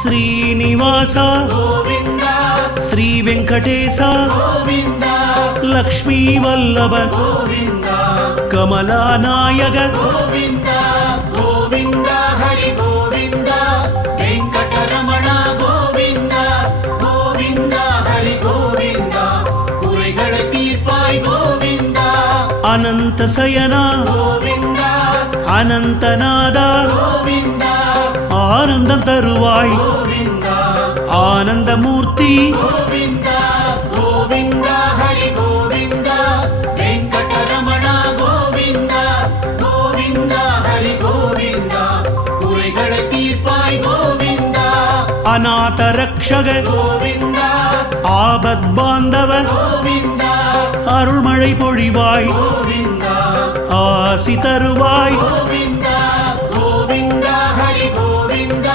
శ్రీనివాస గోవింద శ్రీ వెంకటేశ గోవింద లక్ష్మీ వల్లభ గోవింద కమలానాయక గోవింద గోవింద హరి గోవింద వెంకటరమణ గోవింద గోవింద హరి గోవింద குறைகளை தீர்ப்பாய் கோவிந்த అనంత శయన கோவிந்த అనంతనాద கோவிந்த ஆனந்தம் தருவாய் கோவிந்த ஆனந்தமூர்த்தி கோவிந்த கோவிந்த ஹரி கோவிந்த வெங்கடரமண கோவிந்த கோவிந்த ஹரி கோவிந்த குறைகளை தீர்ப்பாய் கோவிந்த அநாத ரக்ஷக கோவிந்த ஆபத் பாந்தவ கோவிந்த அருள்மழை பொழிவாய் கோவிந்த ஆசி தருவாய் கோவிந்த